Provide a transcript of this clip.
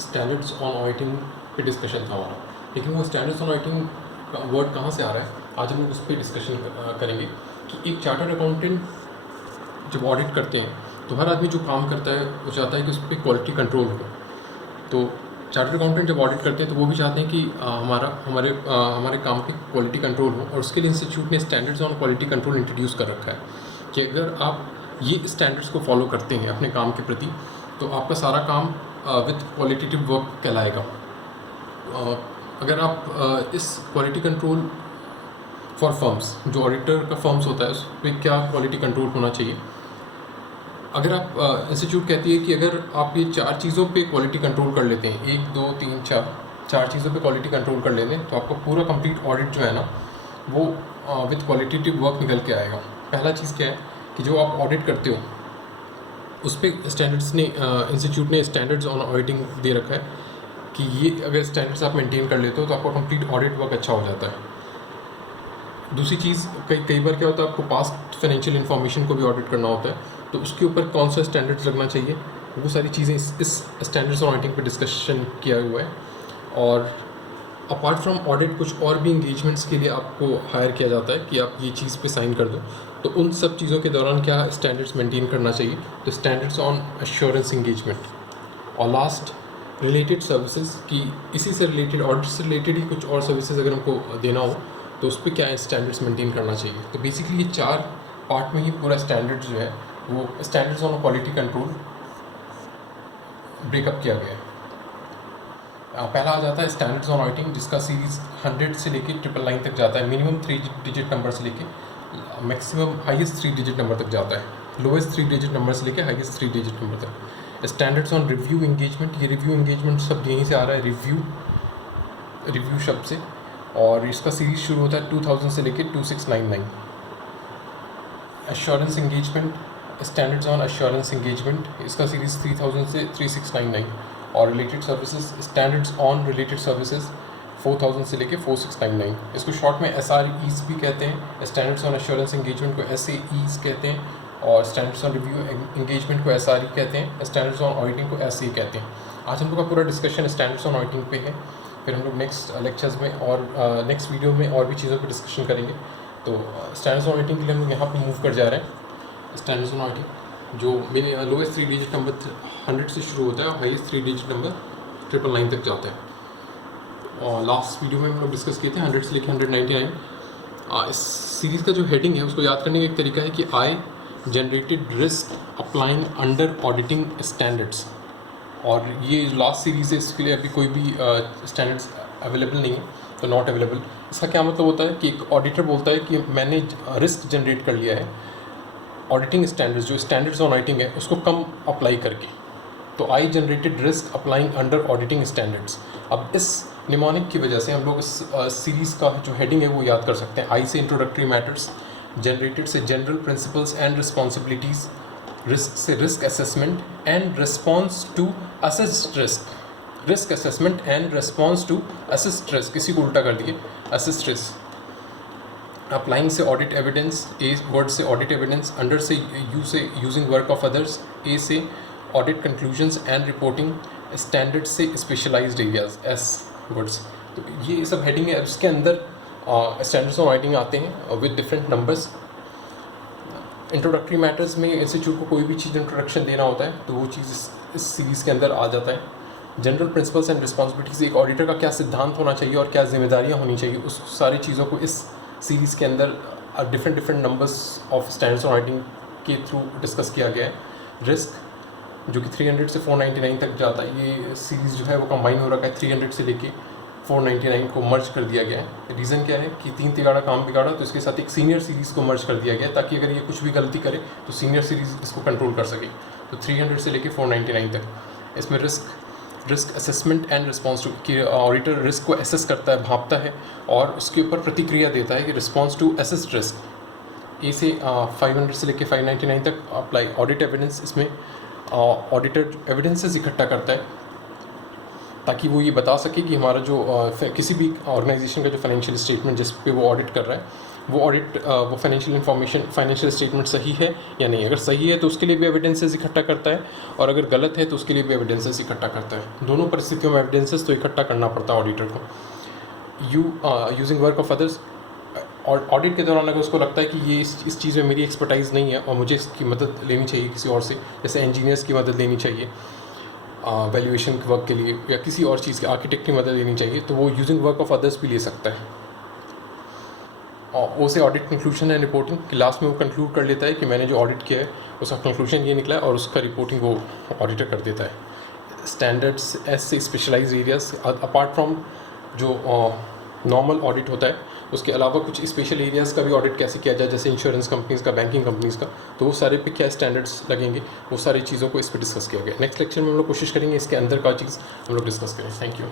Standards on auditing पे discussion था हमारा, लेकिन वो स्टैंडर्ड्स ऑन ऑडिटिंग का वर्ड कहाँ से आ रहा है, आज हम लोग उस पर डिस्कशन करेंगे कि एक चार्टर्ड अकाउंटेंट जब ऑडिट करते हैं तो हर आदमी जो काम करता है वो चाहता है कि उस पर क्वालिटी कंट्रोल हो। तो चार्टर्ड अकाउंटेंट जब ऑडिट करते हैं तो वो भी चाहते हैं कि हमारे काम की क्वालिटी कंट्रोल हो, और उसके लिए इंस्टीट्यूट ने standards on quality control introduce कर रखा है कि अगर आप ये स्टैंडर्ड्स को फॉलो करते हैं अपने काम के प्रति तो आपका सारा काम विथ क्वालिटेटिव वर्क कहलाएगा। अगर आप इस क्वालिटी कंट्रोल फॉर फर्म्स, जो ऑडिटर का फर्म्स होता है उस पर क्या क्वालिटी कंट्रोल होना चाहिए, अगर आप इंस्टीट्यूट कहती है कि अगर आप ये 4 चीज़ों पे क्वालिटी कंट्रोल कर लेते हैं, 1 2 3 4 चीज़ों पे क्वालिटी कंट्रोल कर लेते हैं तो आपका पूरा कंप्लीट ऑडिट जो है ना वो विथ क्वालिटेटिव वर्क निकल के आएगा। पहला चीज़ क्या है कि जो आप ऑडिट करते हो उस पर स्टैंडर्ड्स ने इंस्टीट्यूट ने स्टैंडर्ड्स ऑन ऑडिटिंग दे रखा है कि ये अगर स्टैंडर्ड्स आप मेंटेन कर लेते हो तो आपका कंप्लीट ऑडिट वर्क अच्छा हो जाता है। दूसरी चीज़, कई बार क्या होता है आपको पास्ट फाइनेंशियल इन्फॉर्मेशन को भी ऑडिट करना होता है, तो उसके ऊपर कौन सा स्टैंडर्ड्स लगना चाहिए, वो सारी चीज़ें इस स्टैंडर्ड्स ऑन ऑडिटिंग पे डिस्कशन किया हुआ है। और अपार्ट फ्रॉम ऑडिट कुछ और भी इंगेजमेंट्स के लिए आपको हायर किया जाता है कि आप ये चीज़ पे साइन कर दो, तो उन सब चीज़ों के दौरान क्या स्टैंडर्ड्स मेंटेन करना चाहिए, तो स्टैंडर्ड्स ऑन एश्योरेंस इंगेजमेंट। और लास्ट रिलेटेड सर्विसेज की इसी से रिलेटेड, ऑडिट से रिलेटेड ही कुछ और सर्विसेज अगर हमको देना हो तो उस पर क्या स्टैंडर्ड्स मेंटेन करना चाहिए। तो बेसिकली ये 4 पार्ट में ही पूरा स्टैंडर्ड्स जो है वो standards on quality control breakup किया गया है। पहला आ जाता है स्टैंडर्ड्स ऑन ऑडिटिंग, जिसका सीरीज़ 100 से लेके 999 तक जाता है। मिनिमम 3 डिजिट नंबर से लेके मैक्सिमम हाईएस्ट 3 डिजिट नंबर तक जाता है। लोएस्ट 3 डिजिट नंबर से लेके हाईएस्ट 3 डिजिट नंबर तक। स्टैंडर्ड्स ऑन रिव्यू एंगेजमेंट, ये रिव्यू एंगेजमेंट सब यहीं से आ रहा है, रिव्यू शब्द से, और इसका सीरीज़ शुरू होता है 2000 से लेके 2699। Assurance engagement, standards on assurance engagement, इसका सीरीज़ 3000 से 3699। और related services, standards on related services 4000 से लेके 4699। इसको शॉर्ट में SREs भी कहते हैं। स्टैंडर्ड्स ऑन एश्योरेंस एंगेजमेंट को SAEs कहते हैं, और स्टैंडर्ड्स ऑन रिव्यू एंगेजमेंट को SRE कहते हैं। स्टैंडर्ड्स ऑन ऑडिटिंग को SAE कहते हैं। आज हम लोग का पूरा डिस्कशन स्टैंडर्ड्स ऑन ऑडिटिंग पे है, फिर हम लोग नेक्स्ट लेक्चर्स में और नेक्स्ट वीडियो में और भी चीज़ों पर डिस्कशन करेंगे। तो स्टैंडर्ड्स ऑन ऑडिटिंग के लिए हम लोग यहाँ पर मूव कर जा रहे हैं। स्टैंडर्ड्स ऑन ऑडिटिंग जो मेरे लोएस्ट 3 डिजिट नंबर 100 से शुरू होता है और हाईएस्ट 3 डिजिट नंबर 999 तक जाता है। और लास्ट वीडियो में हम लोग डिस्कस किए थे 100 से लेकर 199। इस सीरीज़ का जो हेडिंग है उसको याद करने का एक तरीका है कि I generated risk applying under auditing standards. और ये लास्ट सीरीज़ है, इसके लिए अभी कोई भी स्टैंडर्ड्स अवेलेबल नहीं है, तो नॉट अवेलेबल। इसका क्या मतलब होता है कि एक ऑडिटर बोलता है कि मैंने रिस्क जनरेट कर लिया है ऑडिटिंग स्टैंडर्ड्स, जो स्टैंडर्ड्स ऑन ऑडिटिंग है उसको कम अप्लाई करके, तो I generated risk applying under auditing standards. अब इस निमोनिक की वजह से हम लोग इस सीरीज़ का जो हेडिंग है वो याद कर सकते हैं। आई से इंट्रोडक्टरी मैटर्स, जनरेटेड से general principles and responsibilities, risk से risk assessment and response to assessed risk, risk assessment and response to assessed risk, इसी को उल्टा कर दिए असेस्ड रिस्क। अप्लाइंग से ऑडिट एविडेंस, ए वर्ड से ऑडिट एविडेंस, अंडर से यू से using work of others, a से audit conclusions and reporting, standard से स्पेशलाइज्ड एरियाज, एस वर्ड्स। तो ये सब हेडिंग है, इसके अंदर स्टैंडर्ड्स ऑन ऑडिटिंग आते हैं with different numbers. Introductory matters में इंस्टीट्यूट को कोई भी चीज़ इंट्रोडक्शन देना होता है तो वो चीज़ इस सीरीज़ के अंदर आ जाता है। जनरल प्रिंसिपल्स एंड रिस्पॉन्सिबिलिटीज़, एक ऑडिटर का क्या सिद्धांत होना चाहिए और क्या जिम्मेदारियाँ होनी चाहिए, उस सारी चीज़ों को इस सीरीज़ के अंदर different numbers of standards on auditing के थ्रू डिस्कस किया गया है। रिस्क जो कि 300 से 499 तक जाता है, ये सीरीज़ जो है वो कंबाइन हो रखा है, 300 से लेके 499 को मर्ज कर दिया गया है। रीज़न क्या है कि 3 तिगाड़ा काम बिगाड़ा, तो इसके साथ एक सीनियर सीरीज़ को मर्ज कर दिया गया ताकि अगर ये कुछ भी गलती करे तो सीनियर सीरीज़ इसको कंट्रोल कर सके। तो 300 से लेके 499 तक इसमें risk assessment and response to, कि ऑडिटर रिस्क को एसेस करता है, भांपता है और उसके ऊपर प्रतिक्रिया देता है कि रिस्पॉन्स टू असेस्ड रिस्क। ए से 500 से लेके 599 तक अप्लाई। ऑडिट एविडेंस, इसमें ऑडिटर एविडेंसेस इकट्ठा करता है ताकि वो ये बता सके कि हमारा जो किसी भी ऑर्गेनाइजेशन का जो फाइनेंशियल स्टेटमेंट जिस पे वो ऑडिट कर रहा है वो ऑडिट वो फाइनेंशियल इन्फॉर्मेशन फाइनेंशियल स्टेटमेंट सही है या नहीं। अगर सही है तो उसके लिए भी एविडेंसेस इकट्ठा करता है, और अगर गलत है तो उसके लिए भी एविडेंसेस इकट्ठा करता है। दोनों परिस्थितियों में एविडेंसेस तो इकट्ठा करना पड़ता है ऑडिटर को। यूजिंग वर्क ऑफ अदर्स, और ऑडिट के दौरान अगर उसको लगता है कि ये इस चीज़ में मेरी एक्सपर्टाइज़ नहीं है और मुझे इसकी मदद लेनी चाहिए किसी और से, जैसे इंजीनियर्स की मदद लेनी चाहिए वैल्यूएशन वर्क के लिए, या किसी और चीज़ के आर्किटेक्ट की मदद लेनी चाहिए, तो वो यूजिंग वर्क ऑफ अदर्स भी ले सकता है। और वो से ऑडिट कंक्लूजन एंड रिपोर्टिंग कि लास्ट में वो कंक्लूड कर लेता है कि मैंने जो ऑडिट किया है उसका कंक्लूजन ये निकला है, और उसका रिपोर्टिंग वो ऑडिटर कर देता है। स्टैंडर्ड्स ऐसे स्पेशलाइज एरियाज अपार्ट फ्रॉम जो नॉर्मल ऑडिट होता है, उसके अलावा कुछ स्पेशल एरियाज़ का भी ऑडिट कैसे किया जाए, जैसे इंश्योरेंस कंपनीज़ का, बैंकिंग कंपनीज़ का, तो वो सारे पे क्या स्टैंडर्ड्स लगेंगे, वो सारी चीज़ों को इस पर डिस्कस किया गया। नेक्स्ट लेक्चर में हम लोग कोशिश करेंगे इसके अंदर का चीज़ हम लोग डिस्कस करें। Thank you.